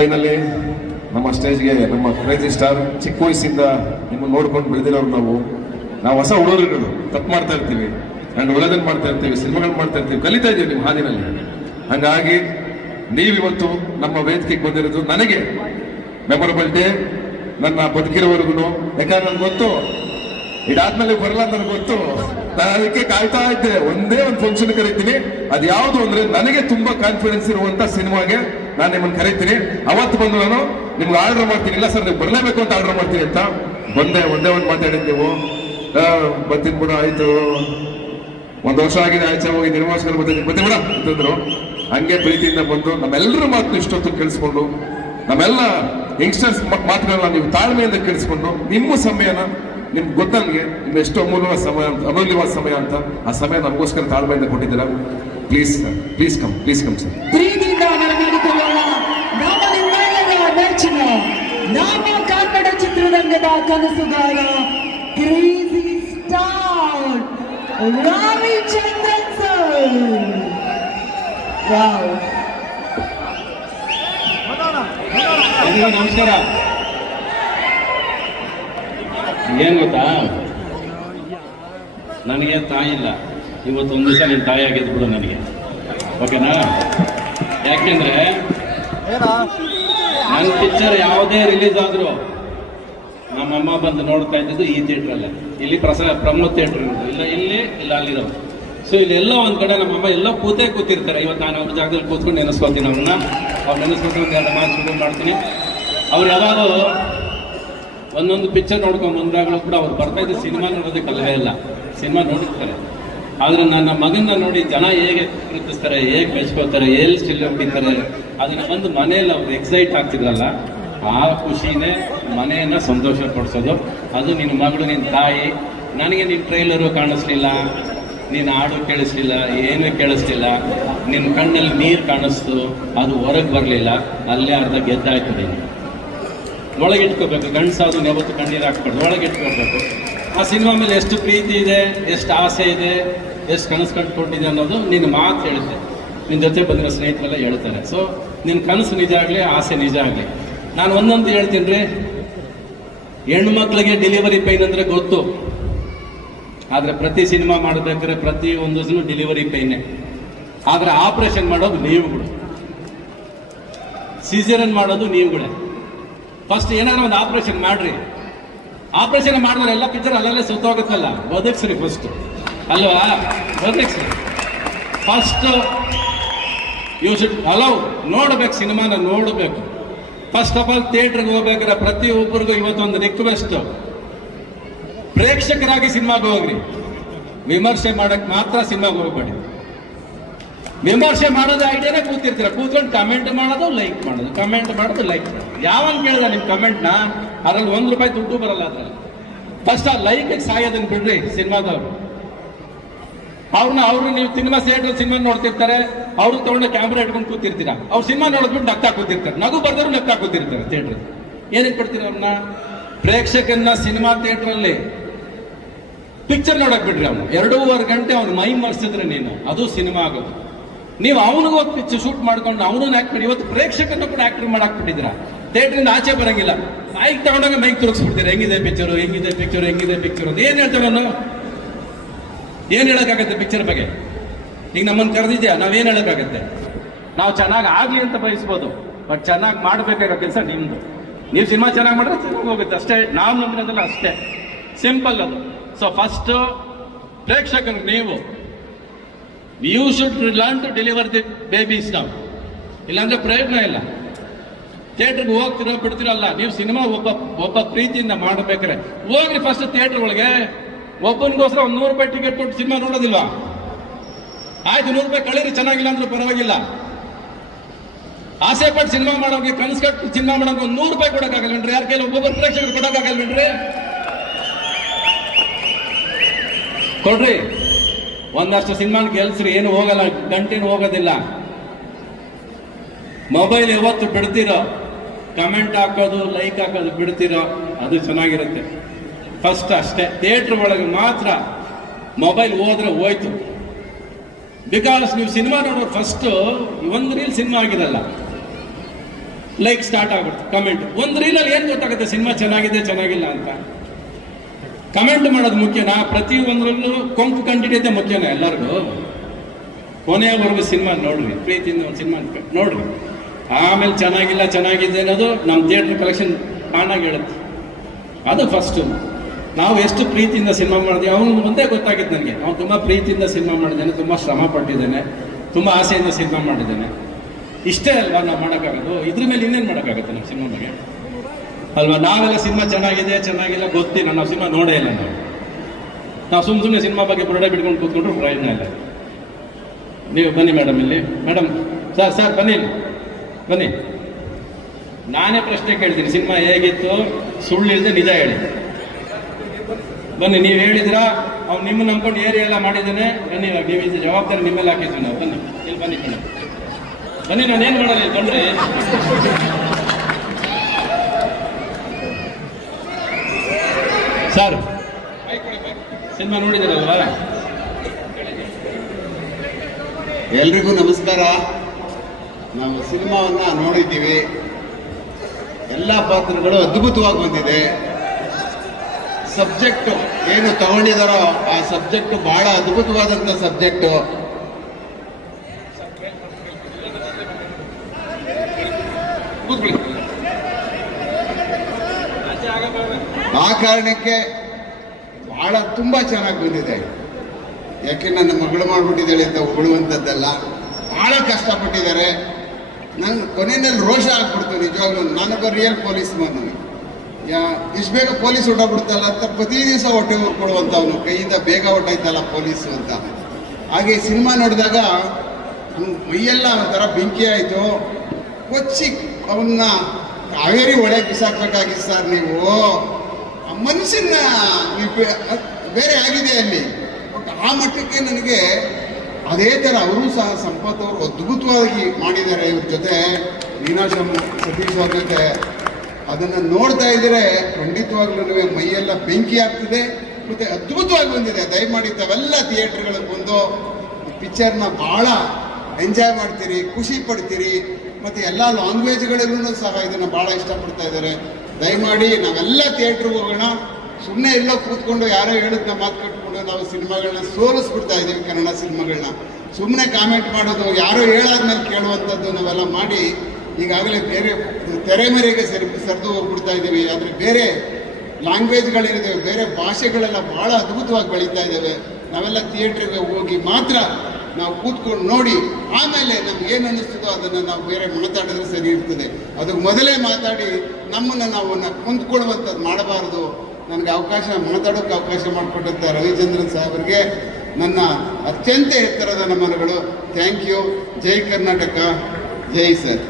Finally ನಮ್ಮ ಸ್ಟೇಜ್ಗೆ ನಮ್ಮ crazy star ಚಿಕ್ಕ ವಯಸ್ಸಿಂದ ನಿಮ್ಮನ್ನು ನೋಡ್ಕೊಂಡು ಬೆಳೆದಿರೋರು ನಾವು ಹೊಸ ಹುಡುಗರುಗಳು ತಪ್ಪು ಮಾಡ್ತಾ ಇರ್ತೀವಿ ಅಂಡ್ ಒಳ್ಳೆದನ್ನು ಮಾಡ್ತಾ ಇರ್ತೀವಿ, ಸಿನಿಮಾಗಳು ಮಾಡ್ತಾ ಇರ್ತೀವಿ, ಕಲಿತಾ ಇದ್ದೀವಿ ನಿಮ್ಮ ಹಾದಿನಲ್ಲಿ. ಹಂಗಾಗಿ ನೀವಿವತ್ತು ನಮ್ಮ ವೇದಿಕೆಗೆ ಬಂದಿರೋದು ನನಗೆ ಮೆಮೊರಬಲ್ ಡೇ, ನನ್ನ ಬದುಕಿರೋವರೆಗೂ. ಯಾಕಂದ್ರೆ ನನ್ಗೆ ಗೊತ್ತು ಇದಾದ್ಮೇಲೆ ಬರಲ್ಲ ಅಂತ ನನಗೆ ಗೊತ್ತು. ನಾನು ಅದಕ್ಕೆ ಕಾಯ್ತಾ ಇದ್ದೆ, ಒಂದೇ ಒಂದು ಫಂಕ್ಷನ್ ಕರಿತೀನಿ. ಅದು ಯಾವುದು ಅಂದ್ರೆ ನನಗೆ ತುಂಬಾ ಕಾನ್ಫಿಡೆನ್ಸ್ ಇರುವಂತ ಸಿನಿಮಾಗೆ ನಾನು ನಿಮ್ಮನ್ನು ಕರಿತೀನಿ. ಅವತ್ತು ಬಂದು ನಾನು ನಿಮ್ಗೆ ಆರ್ಡರ್ ಮಾಡ್ತೀನಿ, ಇಲ್ಲ ಸರ್ ನೀವು ಬರಲೇಬೇಕು ಅಂತ ಆರ್ಡರ್ ಮಾಡ್ತೀನಿ ಅಂತ ಒಂದೇ ಒಂದು ಮಾತಾಡಿದ್ ನೀವು. ಬರ್ತೀನಿ ಬಿಡು, ಆಯ್ತು, ಒಂದು ವರ್ಷ ಆಗಿದೆ, ಆಯ್ತು ಹೋಗಿ ನಿರ್ಮಾಣಸ್ಕರ ಬರ್ತೀನಿ ಬಿಡ ಅಂತಂದ್ರು. ಹಂಗೆ ಪ್ರೀತಿಯಿಂದ ಬಂದು ನಮ್ಮೆಲ್ಲರ ಮಾತು ಇಷ್ಟೊತ್ತು ಕೇಳಿಸ್ಕೊಂಡು, ನಮ್ಮೆಲ್ಲ ಯಂಗ್ಸ್ಟರ್ಸ್ ಮಾತುಗಳನ್ನ ನೀವು ತಾಳ್ಮೆಯಿಂದ ಕೇಳಿಸ್ಕೊಂಡು, ನಿಮ್ಮ ಸಮಯನ ನಿಮ್ಗೆ ಗೊತ್ತಲ್ಗೆ ನಿಮ್ಗೆ ಎಷ್ಟು ಅಮೂಲ್ಯವಾದ ಸಮಯ ಅಂತ, ಆ ಸಮಯ ನಮಗೋಸ್ಕರ ತಾಳ್ಮೆಯಿಂದ ಕೊಟ್ಟಿದ್ದೀರಾ. Please come sir. ಪ್ರೀತಿಯಿಂದ ಬರಬೇಡಿಕೊಳ್ಳೋಣ ನಮ್ಮ ನಿಮ್ಮೆಲ್ಲರ ನೆಚ್ಚಿನ ನಮ್ಮ ಕನ್ನಡ ಚಿತ್ರರಂಗದ ಕನಸುಗಾರ crazy star Ravichandran sir. Wow. ನಮಸ್ಕಾರ. ಏನ್ ಗೊತ್ತಾ, ನನಗೆ ತಾಯಿ ಇಲ್ಲ. ಇವತ್ತು ಒಂದು ದಿವಸ ನಿನ್ನ ತಾಯಿ ಆಗಿದ್ದು ಬಿಡು ನನಗೆ, ಓಕೆನಾ? ಯಾಕೆಂದ್ರೆ ನನ್ನ ಪಿಕ್ಚರ್ ಯಾವುದೇ ರಿಲೀಸ್ ಆದ್ರೂ ನಮ್ಮಮ್ಮ ಬಂದು ನೋಡ್ತಾ ಇದ್ದಿದ್ದು ಈ ಥಿಯೇಟ್ರಲ್ಲೇ. ಇಲ್ಲಿ ಪ್ರಮೋದ್ ಥಿಯೇಟ್ರ್ ಇರೋದು ಇಲ್ಲ ಇಲ್ಲಿ, ಇಲ್ಲ ಅಲ್ಲಿರೋದು. ಸೊ ಇಲ್ಲೆಲ್ಲ ಒಂದ್ ಕಡೆ ನಮ್ಮಮ್ಮ ಎಲ್ಲ ಕೂತಿರ್ತಾರೆ. ಇವತ್ತು ನಾನು ಅವ್ರ ಜಾಗದಲ್ಲಿ ಕೂತ್ಕೊಂಡು ನೆನೆಸ್ಕೊಳ್ತೀನಿ ಅವ್ರನ್ನ. ಅವ್ರು ನೆನೆಸ್ಕೊಂಡು ಒಂದು ಎರಡು ಮಾತು ಶುರು ಮಾಡ್ತೀನಿ. ಅವ್ರು ಯಾವಾಗಲೂ ಒಂದೊಂದು ಪಿಕ್ಚರ್ ನೋಡ್ಕೊಂಡು ಬಂದಾಗಲೂ ಕೂಡ ಅವ್ರು ಬರ್ತಾ ಇದ್ದ ಸಿನಿಮಾ ನೋಡೋದಕ್ಕೆ ಅಲ್ಲವೇ ಇಲ್ಲ, ಸಿನಿಮಾ ನೋಡಿರ್ತಾರೆ. ಆದ್ರೆ ನನ್ನ ಮಗನ ನೋಡಿ ಜನ ಹೇಗೆ ಪ್ರೀತಿಸ್ತಾರೆ, ಹೇಗೆ ಮೆಚ್ಕೋತಾರೆ, ಎಲ್ಲಿ ಸ್ಟಿಲ್ ಹೊಡಿತಾರೆ, ಅದನ್ನ ಬಂದು ಮನೆಯಲ್ಲಿ ಅವ್ರು ಎಕ್ಸೈಟ್ ಆಗ್ತಿದ್ರಲ್ಲ, ಆ ಖುಷಿನೇ ಮನೆಯನ್ನ ಸಂತೋಷ ಪಡಿಸೋದು. ಅದು ನಿನ್ನ ಮಗಳು, ನಿನ್ನ ತಾಯಿ. ನನಗೆ ನಿನ್ನ ಟ್ರೈಲರು ಕಾಣಿಸ್ಲಿಲ್ಲ, ನೀನು ಹಾಡು ಕೇಳಿಸ್ಲಿಲ್ಲ, ಏನೂ ಕೇಳಿಸ್ಲಿಲ್ಲ, ನಿನ್ನ ಕಣ್ಣಲ್ಲಿ ನೀರು ಕಾಣಿಸ್ತು, ಅದು ಹೊರಗೆ ಬರಲಿಲ್ಲ, ಅಲ್ಲೇ ಅರ್ಧ ಗೆದ್ದಾಯ್ತು. ನೀನು ಒಳಗಿಟ್ಕೋಬೇಕು, ಗಂಡಸಾದ್ರು ಯಾವತ್ತು ಕಣ್ಣೀರು ಹಾಕ್ಬಾರ್ದು, ಒಳಗಿಟ್ಕೋಬೇಕು. ಆ ಸಿನಿಮಾ ಮೇಲೆ ಎಷ್ಟು ಪ್ರೀತಿ ಇದೆ, ಎಷ್ಟು ಆಸೆ ಇದೆ, ಎಷ್ಟು ಕನಸು ಕಟ್ಕೊಂಡಿದೆ ಅನ್ನೋದು ನಿನ್ನ ಮಾತು ಹೇಳುತ್ತೆ. ನಿನ್ನ ಜೊತೆ ಬಂದಿರೋ ಸ್ನೇಹಿತರೆಲ್ಲ ಹೇಳ್ತಾರೆ. ಸೊ ನಿನ್ನ ಕನಸು ನಿಜ ಆಗಲಿ, ಆಸೆ ನಿಜ ಆಗಲಿ. ನಾನು ಒಂದೊಂದು ಹೇಳ್ತೀನಿ ರೀ, ಹೆಣ್ಮಕ್ಳಿಗೆ ಡೆಲಿವರಿ ಪೈನ್ ಅಂದರೆ ಗೊತ್ತು. ಆದರೆ ಪ್ರತಿ ಸಿನಿಮಾ ಮಾಡಬೇಕಾದ್ರೆ ಪ್ರತಿ ಒಂದು ದಿನ ಡೆಲಿವರಿ ಪೈನೇ. ಆದರೆ ಆಪರೇಷನ್ ಮಾಡೋದು ನೀವುಗಳು, ಸಿಸೇರಿಯನ್ ಮಾಡೋದು ನೀವುಗಳೇ. ಫಸ್ಟ್ ಏನಾದ್ರು ಒಂದು ಆಪರೇಷನ್ ಮಾಡ್ರಿ. ಆಪರೇಷನ್ ಮಾಡಿದ್ರೆ ಎಲ್ಲ ಪಿಕ್ಚರ್ ಅಲ್ಲಲ್ಲೇ ಸುತ್ತೋಗುತ್ತಲ್ಲ, ಬದುಕ್ಸ್ರಿ ಫಸ್ಟ್, ಅಲ್ವಾ? ಬದುಕ್ಸ್ರಿ ಫಸ್ಟ್. ಯು ಶುಡ್ ಅಲೌ, ನೋಡ್ಬೇಕು, ಸಿನಿಮಾನ ನೋಡಬೇಕು. ಫಸ್ಟ್ ಆಫ್ ಆಲ್ ಥಿಯೇಟ್ರಿಗೆ ಹೋಗ್ಬೇಕಾದ್ರೆ ಪ್ರತಿಯೊಬ್ಬರಿಗೂ ಇವತ್ತೊಂದು ರಿಕ್ವೆಸ್ಟ್, ಪ್ರೇಕ್ಷಕರಾಗಿ ಸಿನಿಮಾಗೆ ಹೋಗ್ರಿ, ವಿಮರ್ಶೆ ಮಾಡಕ್ ಮಾತ್ರ ಸಿನಿಮಾಗೆ ಹೋಗ್ಬೇಡಿ. ವಿಮರ್ಶೆ ಮಾಡೋದು ಐಡಿಯಾನೇ ಕೂತಿರ್ತೀರ, ಕೂತ್ಕೊಂಡು ಕಮೆಂಟ್ ಮಾಡೋದು, ಲೈಕ್ ಮಾಡೋದು, ಕಮೆಂಟ್ ಮಾಡೋದು, ಲೈಕ್ ಮಾಡೋದು. ಯಾವನ್ ಕೇಳಿದ ನಿಮ್ ಕಮೆಂಟ್ನ? ಅದ್ರಲ್ಲಿ ₹1 ದುಡ್ಡು ಬರಲ್ಲ. ಅದ್ರಲ್ಲಿ ಫಸ್ಟ್ ಆ ಲೈಕ್ ಸಾಯೋದನ್ನ ಬಿಡ್ರಿ. ಸಿನಿಮಾದವ್ರು ಅವ್ರನ್ನ ನೀವು ಸಿನಿಮಾ ಥಿಯೇಟರ್ ಸಿನಿಮಾ ನೋಡ್ತಿರ್ತಾರೆ, ಅವ್ರು ತಗೊಂಡು ಕ್ಯಾಮ್ರಾ ಇಟ್ಕೊಂಡು ಕೂತಿರ್ತೀರಾ, ಅವ್ರು ಸಿನಿಮಾ ನೋಡಿದ್ಬಿಟ್ಟು ನಗ್ತಾ ಕೂತಿರ್ತಾರೆ, ನಗು ಬರ್ದವ್ರು ನಗ್ತಾ ಕೂತಿರ್ತಾರೆ ಥಿಯೇಟರ್. ಏನಕ್ಕೆ ಕೊಡ್ತೀರ ಅವ್ರನ್ನ? ಪ್ರೇಕ್ಷಕನ್ನ ಸಿನಿಮಾ ಥಿಯೇಟ್ರಲ್ಲಿ ಪಿಕ್ಚರ್ ನೋಡಕ್ ಬಿಡ್ರಿ. ಅವನು 2.5 ಗಂಟೆ ಅವ್ನು ಮೈ ಮರ್ಸಿದ್ರೆ ನೀನು, ಅದು ಸಿನಿಮಾ ಆಗೋದು. ನೀವು ಅವನಿಗೆ ಹೋಗಿ ಪಿಕ್ಚರ್ ಶೂಟ್ ಮಾಡ್ಕೊಂಡು ಅವನನ್ನ ಆಕ್ಟ್ ಮಾಡಿ, ಇವತ್ತು ಪ್ರೇಕ್ಷಕರನ್ನ ಕೂಡ ಆಕ್ಟರ್ ಮಾಡಾಕ್ಬಿಟ್ಟಿದ್ರ. ಥಿಯೇಟ್ರಿಂದ ಆಚೆ ಬರಂಗಿಲ್ಲ, ಮೈಕ್ ತಗೊಂಡಾಗ ಮೈಕ್ ತುರುಗಿಸ್ಬಿಡ್ತೀರ, ಹೆಂಗಿದೆ ಪಿಕ್ಚರು, ಹೆಂಗಿದೆ ಪಿಕ್ಚರು, ಹೆಂಗಿದೆ ಪಿಕ್ಚರ್ ಅಂತ. ಏನ್ ಹೇಳ್ತೇವೆ ಅವನು? ಏನ್ ಹೇಳಕ್ಕಾಗತ್ತೆ ಪಿಕ್ಚರ್ ಬಗ್ಗೆ? ಈಗ ನಮ್ಮನ್ನು ಕರೆದಿದ್ಯಾ, ನಾವೇನ್ ಹೇಳಕ್ಕಾಗತ್ತೆ? ನಾವು ಚೆನ್ನಾಗಿ ಆಗ್ಲಿ ಅಂತ ಬಯಸ್ಬೋದು, ಬಟ್ ಚೆನ್ನಾಗಿ ಮಾಡ್ಬೇಕಾಗಿರೋ ಕೆಲಸ ನಿಮ್ದು. ನೀವು ಸಿನಿಮಾ ಚೆನ್ನಾಗಿ ಮಾಡಿದ್ರೆ ಚೆನ್ನಾಗಿ ಹೋಗುತ್ತೆ ಅಷ್ಟೇ. ನಾವು ನಂಬಿರೋದಲ್ಲ, ಅಷ್ಟೇ ಸಿಂಪಲ್ ಅದು. ಸೊ ಫಸ್ಟ್ ಪ್ರೇಕ್ಷಕರು ನೀವು, you should learn to deliver the babies ನಾವು, ಇಲ್ಲಾಂದ್ರೆ ಪ್ರಯೋಜನ ಇಲ್ಲ. ಥಿಯೇಟರ್ಗೆ ಹೋಗ್ತಿರೋ ಬಿಡ್ತಿರಲ್ಲ ನೀವು. ಸಿನಿಮಾ ಒಬ್ಬ ಪ್ರೀತಿಯಿಂದ ಮಾಡಬೇಕಾರೆ ಹೋಗ್ರಿ ಫಸ್ಟ್ ಥಿಯೇಟರ್ ಒಳಗೆ. ಒಬ್ಬನಿಗೋಸ್ಕರ ಒಂದು ₹100 ಟಿಕೆಟ್ ಕೊಟ್ಟು ಸಿನಿಮಾ ನೋಡೋದಿಲ್ವಾ? ಆಯ್ತು, ₹100 ಕಳೀರಿ, ಚೆನ್ನಾಗಿಲ್ಲ ಅಂದ್ರೂ ಪರವಾಗಿಲ್ಲ. ಆಸೆ ಪಟ್ಟು ಸಿನಿಮಾ ಮಾಡೋಕೆ, ಕನಸು ಕಟ್ಟು ಸಿನಿಮಾ ಮಾಡೋಕೆ ಒಂದು ₹100 ಕೊಡೋಕ್ಕಾಗಲ್ವೇನ್ರಿ? ಯಾರ ಕೈಲಿ ಒಬ್ಬೊಬ್ಬರು ಪ್ರೇಕ್ಷಕರು ಕೊಡೋಕ್ಕಾಗಲ್ವೇನ್ರಿ? ಕೊಡ್ರಿ. ಒಂದಷ್ಟು ಸಿನಿಮಾ ಗೆಲ್ಸ್ರಿ, ಏನು ಹೋಗಲ್ಲ, ಗಂಟೇನು ಹೋಗೋದಿಲ್ಲ. ಮೊಬೈಲ್ ಯಾವತ್ತು ಬಿಡ್ತಿರೋ, ಕಮೆಂಟ್ ಹಾಕೋದು, ಲೈಕ್ ಹಾಕೋದು ಬಿಡ್ತಿರೋ, ಅದು ಚೆನ್ನಾಗಿರುತ್ತೆ. ಫಸ್ಟ್ ಅಷ್ಟೇ. ಥಿಯೇಟರ್ ಒಳಗೆ ಮಾತ್ರ ಮೊಬೈಲ್ ಹೋದ್ರೆ ಹೋಯ್ತು. ಬಿಕಾಸ್ ನೀವು ಸಿನಿಮಾ ನೋಡೋರು ಫಸ್ಟ್ ಒಂದು ರೀಲ್ ಸಿನಿಮಾ ಆಗಿರಲ್ಲ, ಲೈಕ್ ಸ್ಟಾರ್ಟ್ ಆಗ್ಬಿಡ್ತು, ಕಮೆಂಟ್. ಒಂದು ರೀಲಲ್ಲಿ ಏನು ಗೊತ್ತಾಗುತ್ತೆ ಸಿನಿಮಾ ಚೆನ್ನಾಗಿದೆ ಚೆನ್ನಾಗಿಲ್ಲ ಅಂತ? ಕಮೆಂಟ್ ಮಾಡೋದು ಮುಖ್ಯನಾ? ಪ್ರತಿ ಒಂದರಲ್ಲೂ ಕೊಂಕು ಕಂಡಿಡಿಯೋದೇ ಮುಖ್ಯನಾ ಎಲ್ಲರಿಗೂ? ಕೊನೆಯವರೆಗೂ ಸಿನಿಮಾ ನೋಡ್ರಿ, ಪ್ರೀತಿಯಿಂದ ಒಂದು ಸಿನಿಮಾ ನೋಡ್ರಿ, ಆಮೇಲೆ ಚೆನ್ನಾಗಿಲ್ಲ ಚೆನ್ನಾಗಿದೆ ಅನ್ನೋದು ನಮ್ಮ ಥಿಯೇಟ್ರ್ ಕಲೆಕ್ಷನ್ ಕಾಣಾಗಿ ಹೇಳುತ್ತೆ. ಅದು ಫಸ್ಟು. ನಾವು ಎಷ್ಟು ಪ್ರೀತಿಯಿಂದ ಸಿನಿಮಾ ಮಾಡಿದ್ವಿ ಅವನು ಮುಂದೆ ಗೊತ್ತಾಗಿತ್ತು ನನಗೆ. ಅವ್ನು ತುಂಬ ಪ್ರೀತಿಯಿಂದ ಸಿನಿಮಾ ಮಾಡಿದ್ದಾನೆ, ತುಂಬ ಶ್ರಮ ಪಟ್ಟಿದ್ದಾನೆ, ತುಂಬ ಆಸೆಯಿಂದ ಸಿನಿಮಾ ಮಾಡಿದ್ದಾನೆ. ಇಷ್ಟೇ ಅಲ್ವಾ ನಾವು ಮಾಡೋಕ್ಕಾಗೋದು? ಇದ್ರ ಮೇಲೆ ಇನ್ನೇನು ಮಾಡೋಕ್ಕಾಗುತ್ತೆ ನಮ್ಮ ಸಿನಿಮಾ ಬಗ್ಗೆ ಅಲ್ವಾ? ನಾವೆಲ್ಲ ಸಿನಿಮಾ ಚೆನ್ನಾಗಿದೆ ಚೆನ್ನಾಗಿಲ್ಲ ಗೊತ್ತಿಲ್ಲ, ನಾವು ಸಿನಿಮಾ ನೋಡೇ ಇಲ್ಲ. ನಾವು ಸುಮ್ಮನೆ ಸಿನಿಮಾ ಬಗ್ಗೆ ಬುರಡೆ ಬಿಟ್ಕೊಂಡು ಕೂತ್ಕೊಂಡ್ರು ಪ್ರಯೋಜನ ಇಲ್ಲ. ನೀವು ಬನ್ನಿ ಮೇಡಮ್, ಇಲ್ಲಿ ಮೇಡಮ್, ಸರ್ ಬನ್ನಿ, ಬನ್ನಿ. ನಾನೇ ಪ್ರಶ್ನೆ ಕೇಳ್ತೀನಿ, ಸಿನಿಮಾ ಹೇಗಿತ್ತು? ಸುಳ್ಳಿಲ್ಲದೆ ನಿಜ ಹೇಳಿ. ಬನ್ನಿ, ನೀವು ಹೇಳಿದ್ರಾ ಅವ್ನು ನಿಮ್ಮ ನಂಬ್ಕೊಂಡು ಏರಿಯಾ ಎಲ್ಲ ಮಾಡಿದ್ದಾನೆ, ಬನ್ನಿ, ನೀವು ಇದು ಜವಾಬ್ದಾರಿ ನಿಮ್ಮೆಲ್ಲ ಹಾಕಿದ್ವಿ ನಾವು. ಬನ್ನಿ ಇಲ್ಲಿ, ಬನ್ನಿ ಮೇಡಮ್, ಬನ್ನಿ. ನಾನೇನು ಮಾಡಲ್ಲ ಇಲ್ಲಿ, ಬನ್ರಿ. ಸರ್ ಸಿನಿಮಾ ನೋಡಿದ್ದೀರಲ್ವಾ? ಎಲ್ರಿಗೂ ನಮಸ್ಕಾರ. ನಾವು ಸಿನಿಮಾವನ್ನ ನೋಡಿದ್ದೀವಿ. ಎಲ್ಲ ಪಾತ್ರಗಳು ಅದ್ಭುತವಾಗಿ ಬಂದಿದೆ. ಸಬ್ಜೆಕ್ಟು ಏನು ತಗೊಂಡಿದಾರೋ ಆ ಸಬ್ಜೆಕ್ಟ್ ಬಹಳ ಅದ್ಭುತವಾದಂಥ ಸಬ್ಜೆಕ್ಟು. ಆ ಕಾರಣಕ್ಕೆ ಬಹಳ ತುಂಬ ಚೆನ್ನಾಗಿ ಬಂದಿದೆ. ಯಾಕೆ ನನ್ನ ಮಗಳು ಮಾಡ್ಬಿಟ್ಟಿದ್ದಾಳೆ ಅಂತ ಹೊಗಳುವಂಥದ್ದಲ್ಲ, ಬಹಳ ಕಷ್ಟಪಟ್ಟಿದ್ದಾರೆ. ನನ್ನ ಕೊನೆಯಲ್ಲಿ ರೋಷ ಆಗ್ಬಿಡ್ತು ನಿಜವಾಗ್ಲೂ. ನಾನೊಬ್ಬ ರಿಯಲ್ ಪೊಲೀಸ್ ಮನ್. ಇಷ್ಟು ಬೇಗ ಪೊಲೀಸ್ ಹೊಟ್ಟೋಗ್ಬಿಡ್ತಲ್ಲ ಅಂತ ಪ್ರತಿ ದಿವಸ ಹೊಟ್ಟೆ ಕೊಡುವಂಥವನು, ಕೈಯಿಂದ ಬೇಗ ಹೊಟ್ಟೈತಲ್ಲ ಪೊಲೀಸು ಅಂತ. ಹಾಗೆ ಸಿನಿಮಾ ನೋಡಿದಾಗ ಮೈಯೆಲ್ಲ ಒಂಥರ ಬೆಂಕಿ ಆಯಿತು. ಕೊಚ್ಚಿ ಅವನ್ನ ಕಾವೇರಿ ಒಳಗೆ ಬಿಸಾಕ್ಬೇಕಾಗಿತ್ತು ಸರ್. ನೀವು ಆ ಮನುಷ್ಯನ ಬೇರೆ ಆಗಿದೆ ಅಲ್ಲಿ. ಬಟ್ ಆ ಮಟ್ಟಕ್ಕೆ ನನಗೆ ಅದೇ ಥರ ಅವರು ಸಹ ಸಂಪತ್ ಅವರು ಅದ್ಭುತವಾಗಿ ಮಾಡಿದ್ದಾರೆ. ಇವ್ರ ಜೊತೆ ಮೀನಾಕ್ಷಮ್ಮ, ಸತೀಶ್ ಅವ್ರ ಜೊತೆ ಅದನ್ನು ನೋಡ್ತಾ ಇದ್ದರೆ ಖಂಡಿತವಾಗ್ಲೂ ಮೈಯೆಲ್ಲ ಬೆಂಕಿ ಆಗ್ತಿದೆ. ಮತ್ತು ಅದ್ಭುತವಾಗಿ ಬಂದಿದೆ. ದಯಮಾಡಿ ತಾವೆಲ್ಲ ಥಿಯೇಟ್ರ್ಗಳಿಗೆ ಬಂದು ಪಿಕ್ಚರ್ನ ಭಾಳ ಎಂಜಾಯ್ ಮಾಡ್ತೀರಿ, ಖುಷಿ ಪಡ್ತೀರಿ. ಮತ್ತು ಎಲ್ಲ ಲ್ಯಾಂಗ್ವೇಜ್ಗಳಲ್ಲೂ ಸಹ ಇದನ್ನು ಭಾಳ ಇಷ್ಟಪಡ್ತಾ ಇದ್ದಾರೆ. ದಯಮಾಡಿ ನಾವೆಲ್ಲ ಥಿಯೇಟ್ರಿಗೆ ಹೋಗೋಣ. ಸುಮ್ಮನೆ ಎಲ್ಲೋ ಕೂತ್ಕೊಂಡು ಯಾರೋ ಹೇಳಿದ್ನ ಮಾತು ಕಟ್ಕೊಂಡು ನಾವು ಸಿನಿಮಾಗಳನ್ನ ಸೋಲಿಸ್ಬಿಡ್ತಾ ಇದ್ದೀವಿ. ಕನ್ನಡ ಸಿನಿಮಾಗಳನ್ನ ಸುಮ್ಮನೆ ಕಾಮೆಂಟ್ ಮಾಡೋದು, ಯಾರೋ ಹೇಳಾದ್ಮೇಲೆ ಕೇಳುವಂಥದ್ದು ನಾವೆಲ್ಲ ಮಾಡಿ ಈಗಾಗಲೇ ಬೇರೆ ತೆರೆಮರೆಗೆ ಸರಿದು ಹೋಗ್ಬಿಡ್ತಾ ಇದ್ದೀವಿ. ಆದರೆ ಬೇರೆ ಲ್ಯಾಂಗ್ವೇಜ್ಗಳಿದ್ದಾವೆ, ಬೇರೆ ಭಾಷೆಗಳೆಲ್ಲ ಭಾಳ ಅದ್ಭುತವಾಗಿ ಬೆಳೀತಾ ಇದ್ದಾವೆ. ನಾವೆಲ್ಲ ಥಿಯೇಟ್ರಿಗೆ ಹೋಗಿ ಮಾತ್ರ ನಾವು ಕೂತ್ಕೊಂಡು ನೋಡಿ ಆಮೇಲೆ ನಮ್ಗೆ ಏನು ಅನ್ನಿಸ್ತದೋ ಅದನ್ನು ನಾವು ಬೇರೆ ಮಾತಾಡಿದ್ರೆ ಸರಿ ಇರ್ತದೆ. ಅದಕ್ಕೆ ಮೊದಲೇ ಮಾತಾಡಿ ನಮ್ಮನ್ನು ನಾವು ಕೊಂದ್ಕೊಳ್ಳುವಂಥದ್ದು ಮಾಡಬಾರ್ದು. ನನಗೆ ಮಾತಾಡೋಕ್ಕೆ ಅವಕಾಶ ಮಾಡಿಕೊಟ್ಟಂಥ ರವಿಚಂದ್ರನ್ ಸಾಹೇಬರಿಗೆ ನನ್ನ ಅತ್ಯಂತ ಎತ್ತರದ ನಮನಗಳು. Thank you. ಜೈ ಕರ್ನಾಟಕ, ಜೈ ಸರ್.